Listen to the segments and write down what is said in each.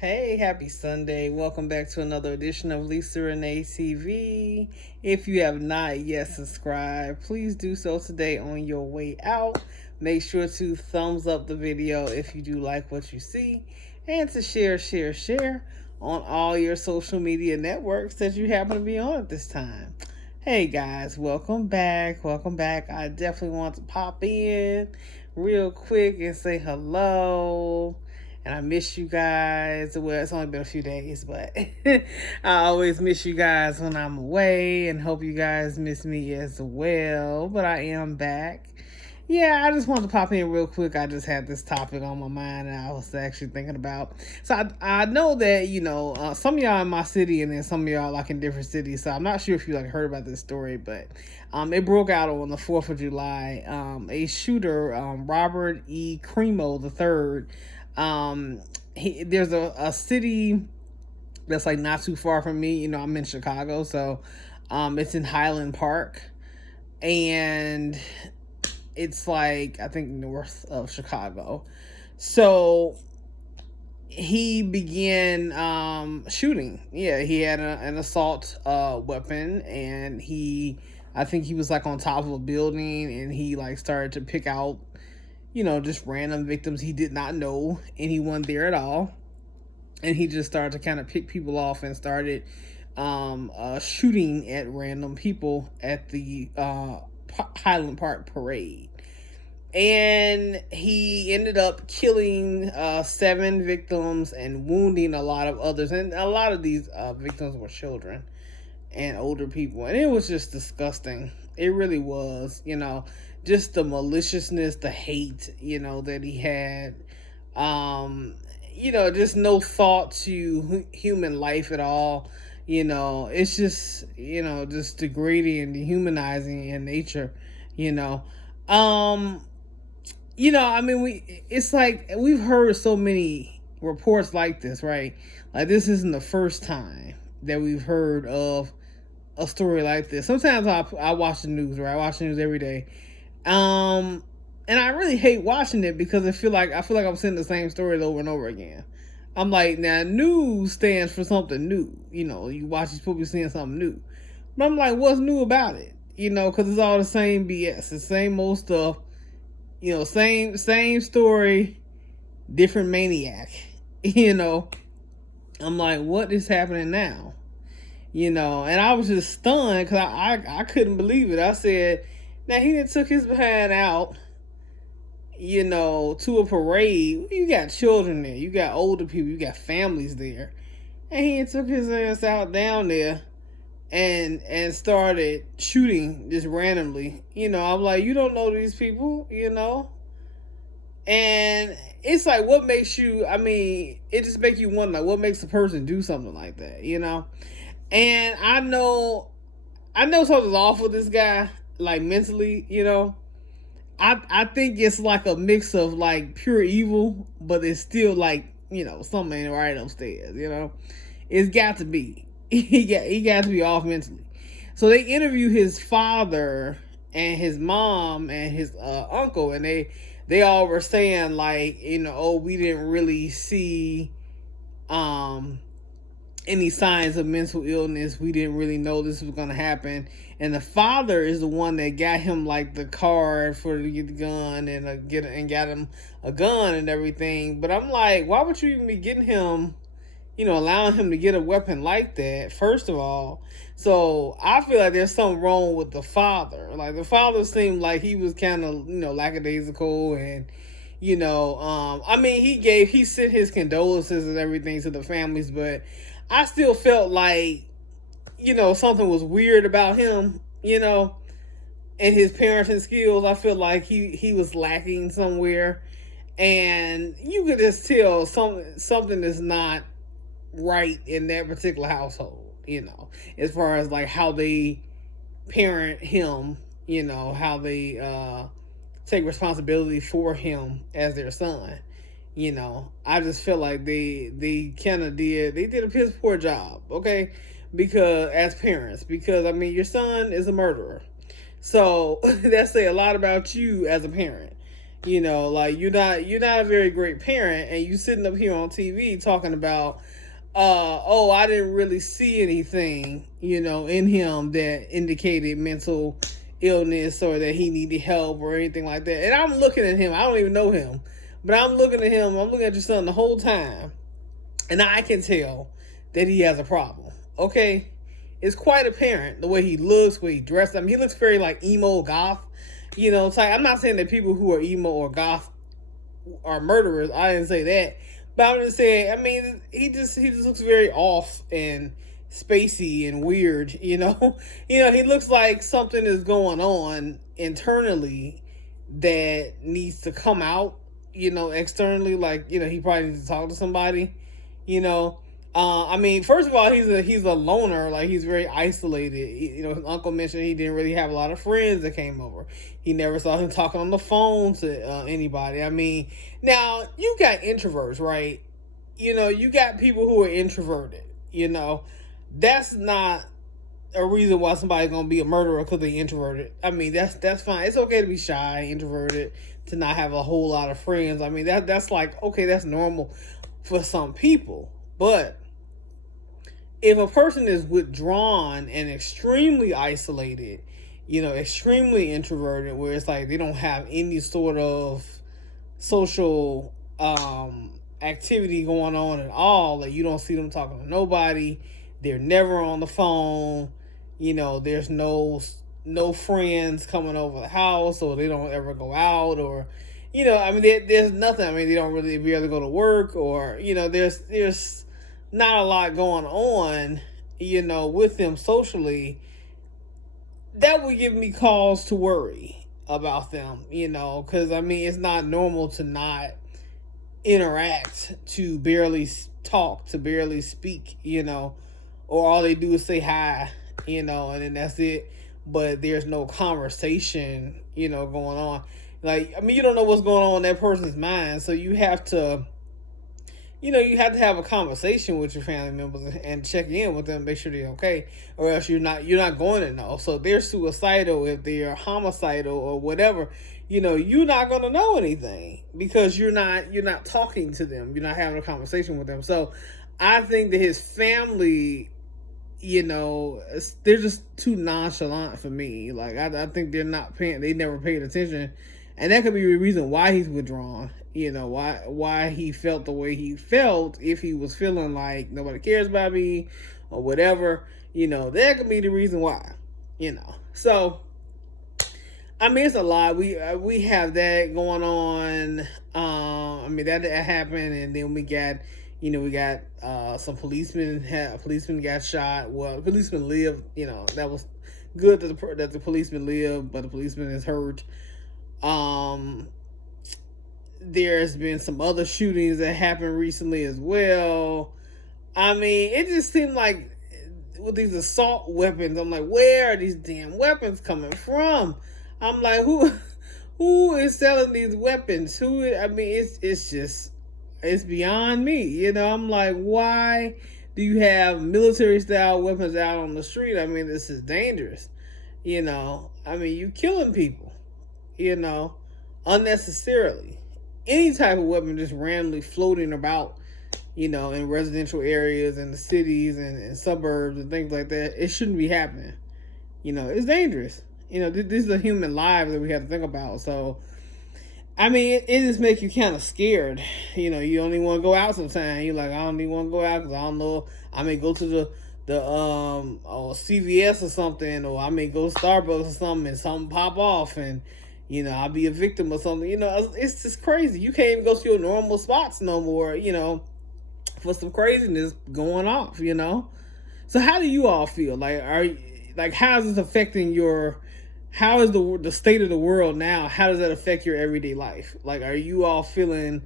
Hey, happy Sunday. Welcome back to another edition of Lisa Renee TV. If you have not yet subscribed, please do so today on your way out. Make sure to thumbs up the video if you do like what you see, and to share on all your social media networks that you happen to be on at this time. Hey guys, welcome back. Welcome back. I definitely want to pop in real quick and say hello. And I miss you guys. Well, it's only been a few days, but I always miss you guys when I'm away, and hope you guys miss me as well. But I am back. Yeah, I just wanted to pop in real quick. I just had this topic on my mind, and I was actually thinking about. So I know that some of y'all in my city, and then some of y'all like in different cities. So I'm not sure if you heard about this story, but it broke out on the 4th of July. A shooter, Robert E. Crimo III. There's a city that's like not too far from me. I'm in Chicago, so it's in Highland Park, and it's like I think north of Chicago. So he began shooting. Yeah, he had an assault weapon, and I think he was like on top of a building, and he like started to pick out just random victims. He did not know anyone there at all. And he just started to kind of pick people off and started shooting at random people at the Highland Park parade. And he ended up killing 7 victims and wounding a lot of others. And a lot of these victims were children and older people. And it was just disgusting. It really was, just the maliciousness, the hate, that he had. Just no thought to human life at all. It's just, just degrading and dehumanizing in nature, it's like we've heard so many reports like this, right? Like this isn't the first time that we've heard of a story like this. Sometimes I watch the news, right? I watch the news every day. And I really hate watching it because I feel like I'm seeing the same stories over and over again. I'm like, now news stands for something new. You watch these people seeing something new. But I'm like, what's new about it? Because it's all the same BS. The same old stuff. Same story, different maniac. I'm like, what is happening now? And I was just stunned because I couldn't believe it. I said, now he done took his behind out, to a parade. You got children there, you got older people, you got families there, and he took his ass out down there and started shooting just randomly. I'm like, you don't know these people, and it's like, what makes you? It just makes you wonder, like, what makes a person do something like that, And I know something's off with this guy, like mentally, I think it's like a mix of like pure evil, but it's still like, something ain't right upstairs, It's got to be. He got to be off mentally. So they interview his father and his mom and his uncle, and they all were saying like, oh, we didn't really see any signs of mental illness. We didn't really know this was going to happen. And the father is the one that got him like the card for to get the gun and got him a gun and everything. But I'm like, why would you even be getting him, allowing him to get a weapon like that, first of all? So I feel like there's something wrong with the father. Like the father seemed like he was kind of, lackadaisical, and he sent his condolences and everything to the families, but I still felt like, something was weird about him, and his parenting skills. I feel like he was lacking somewhere, and you could just tell something is not right in that particular household, as far as like how they parent him, how they take responsibility for him as their son. I just feel like they kind of did a piss poor job, okay? Because as parents, because your son is a murderer, so that say a lot about you as a parent. Like you're not a very great parent, and you sitting up here on TV talking about, oh, I didn't really see anything, in him that indicated mental illness or that he needed help or anything like that. And I'm looking at him. I don't even know him, but I'm looking at him. I'm looking at your son the whole time, and I can tell that he has a problem. Okay, it's quite apparent the way he looks, the way he dressed. I mean, he looks very like emo goth. It's like, I'm not saying that people who are emo or goth are murderers. I didn't say that, but I'm just saying. I mean, he just looks very off and spacey and weird. He looks like something is going on internally that needs to come out. Externally, like he probably needs to talk to somebody. I mean, first of all, he's a loner. Like, he's very isolated. His uncle mentioned he didn't really have a lot of friends that came over. He never saw him talking on the phone to anybody. I mean, now you got introverts, right? You got people who are introverted. That's not a reason why somebody's gonna be a murderer because they introverted. I mean, that's fine. It's okay to be shy, introverted, to not have a whole lot of friends. I mean, that's like, okay, that's normal for some people, but if a person is withdrawn and extremely isolated, extremely introverted, where it's like they don't have any sort of social activity going on at all, like you don't see them talking to nobody, they're never on the phone, there's no friends coming over the house, or they don't ever go out, or I mean, there's nothing. I mean, they don't really be able to go to work, or there's not a lot going on, with them socially. That would give me cause to worry about them, because I mean, it's not normal to not interact, to barely talk, to barely speak, or all they do is say hi, and then that's it. But there's no conversation, going on. Like, I mean, you don't know what's going on in that person's mind, so you have to. You have to have a conversation with your family members and check in with them, make sure they're okay, or else you're not going to know. So if they're suicidal, if they're homicidal or whatever, you're not going to know anything because you're not talking to them. You're not having a conversation with them. So I think that his family, they're just too nonchalant for me. Like, I think they never paid attention. And that could be the reason why he's withdrawn. Why he felt the way he felt, if he was feeling like nobody cares about me or whatever, that could be the reason why, So, I mean, it's a lot. We have that going on. I mean, that happened, and then we got, some policemen. A policeman got shot. Well, the policeman lived. That was good that the policeman lived, but the policeman is hurt. There's been some other shootings that happened recently as well. I mean, it just seemed like with these assault weapons, I'm like, where are these damn weapons coming from? I'm like, who is selling these weapons? I mean, it's beyond me. I'm like, why do you have military style weapons out on the street? I mean, this is dangerous. I mean, you killing people, unnecessarily. Any type of weapon just randomly floating about, in residential areas and the cities and suburbs and things like that, it shouldn't be happening. It's dangerous. This is a human life that we have to think about. So, I mean, it just makes you kind of scared. You don't even want to go out sometimes. You're like, I don't even want to go out because I don't know. I may go to the CVS or something, or I may go to Starbucks or something, and something pop off, and I'll be a victim of something. It's just crazy. You can't even go to your normal spots no more, for some craziness going off, So how do you all feel? Like, how is this affecting how is the state of the world now? How does that affect your everyday life? Like, are you all feeling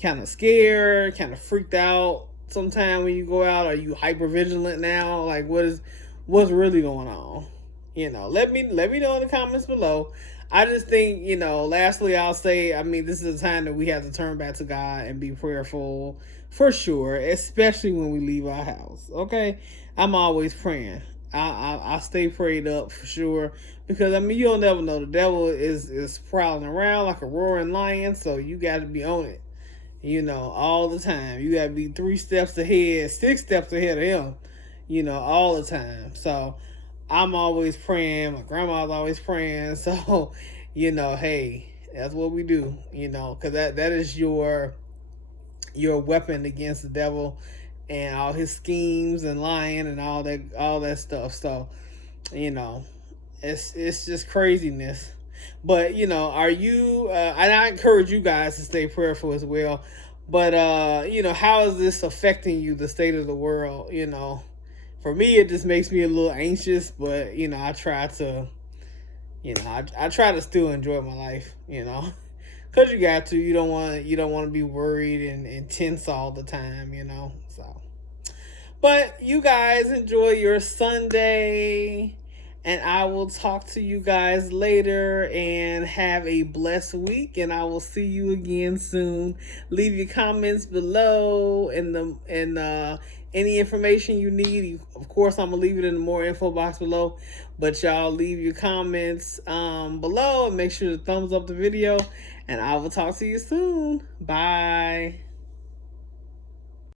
kind of scared, kind of freaked out sometime when you go out? Are you hyper vigilant now? Like, what's really going on? Let me know in the comments below. I just think, lastly, I'll say, I mean, this is a time that we have to turn back to God and be prayerful for sure, especially when we leave our house. Okay? I'm always praying. I stay prayed up for sure, because I mean, you'll never know. The devil is prowling around like a roaring lion, so you got to be on it. All the time. You got to be 3 steps ahead, 6 steps ahead of him. All the time. So I'm always praying. My grandma's always praying. So hey, that's what we do. Because that is your weapon against the devil and all his schemes and lying and all that stuff. So it's just craziness. But are you and I encourage you guys to stay prayerful as well. But how is this affecting you, the state of the world? For me, it just makes me a little anxious, but I try to I try to still enjoy my life, because you got to. You don't want to be worried and tense all the time, so. But you guys enjoy your Sunday, and I will talk to you guys later, and have a blessed week, and I will see you again soon. Leave your comments below, and any information you need. Of course, I'm going to leave it in the more info box below, but y'all leave your comments below, and make sure to thumbs up the video, and I will talk to you soon. Bye.